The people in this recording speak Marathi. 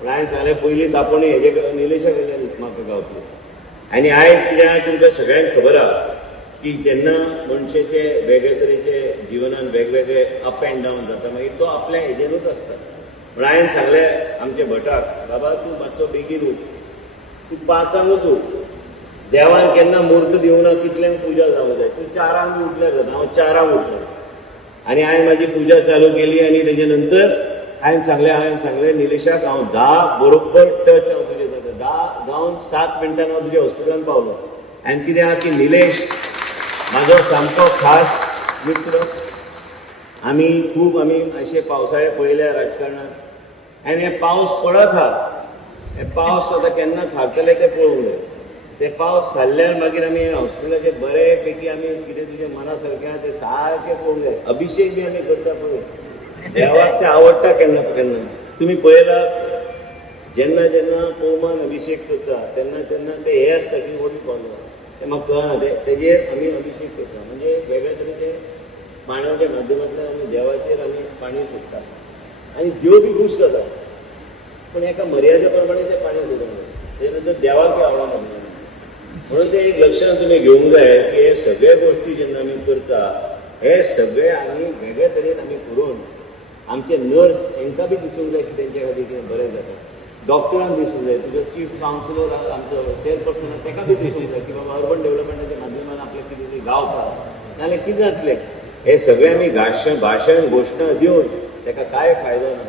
पूण हांवें सांगलें पयलीं तापोवणी हेजे निलेशा कडल्यान म्हाका गावतली. आनी आयज कित्याक तुमकां सगळ्यांक खबर आहा की जेन्ना मनशेचे वेगळे तरेचे जिवनान वेगवेगळे अप एंड डावन जाता मागीर तो आपल्या हेजेरूच आसता. म्हण हांवें सांगलें आमच्या भटाक, बाबा तूं मातसो बेगीन उठ, तूं 5 उठ. देवान केन्ना मूर्त दिवं ना कितल्यांक पुजा जावंक जाय, तूं 4 उठल्यार जाता. हांव 4 उठलो आनी हांवें म्हाजी पुजा चालू केली. आनी तेजे नंतर हांवें सांगलें निलेशाक हांव 10 बरोबर टच हांव तुजे जाता. 10 जावन 7 मिनटान हांव तुज्या हॉस्पिटलान पावलो. आनी कितें आहा की निलेश म्हाजो सामको खास मित्र. आमी अशे पावसाळे पळयल्या राजकारणांत आनी हे पावस पडत आहा. हे पावस आतां केन्ना थारतले ते पळोवंक जाय. ते पावस थारल्यार मागीर आमी हॉस्पिटलाचे बरेपैकी आमी कितें तुजें मना सारकें आहा तें सारकें पळोवंक जाय. अभिशेक बी आमी करता पळय, देवाक तें आवडटा केन्ना केन्ना. तुमी पळयलां जेन्ना जेन्ना पवमान अभिशेक करता तेन्ना तेन्ना ते हे आसता की वॉट यू कॉल तें म्हाका कळना. तेजेर आमी अभिशेक करता म्हणजे वेगळे तरेचे पाण्याच्या माध्यमांतल्यान आमी देवाचेर आमी पाणी सोडटा आनी देव बी खूश जाता. पूण एका मर्यादे प्रमाणे तें पाणी सोडूंक जाय. तेजे नंतर देवाकूय आवडना. म्हणून ते एक लक्षांत तुमी घेवंक जाय की हे सगळे गोश्टी जेन्ना आमी करता हे सगळे आमी वेगळे तरेन आमी करून आमचे नर्स हांकां बी दिसूंक जाय की तेंच्या खातीर कितें बरें जाता. डॉक्टरांक दिसूंक जाय, तुजो चीफ कावन्सिलर आमचो चेअरपर्सन ताका बी दिसूंक जाय की बाबा अर्बन डेव्हलपमेंटाच्या माध्यमान आपल्याक कितें तरी गावता. नाजाल्यार कितें जातलें हे सगळे आमी भाशण घोशणा दिवन ताका कांय फायदो ना.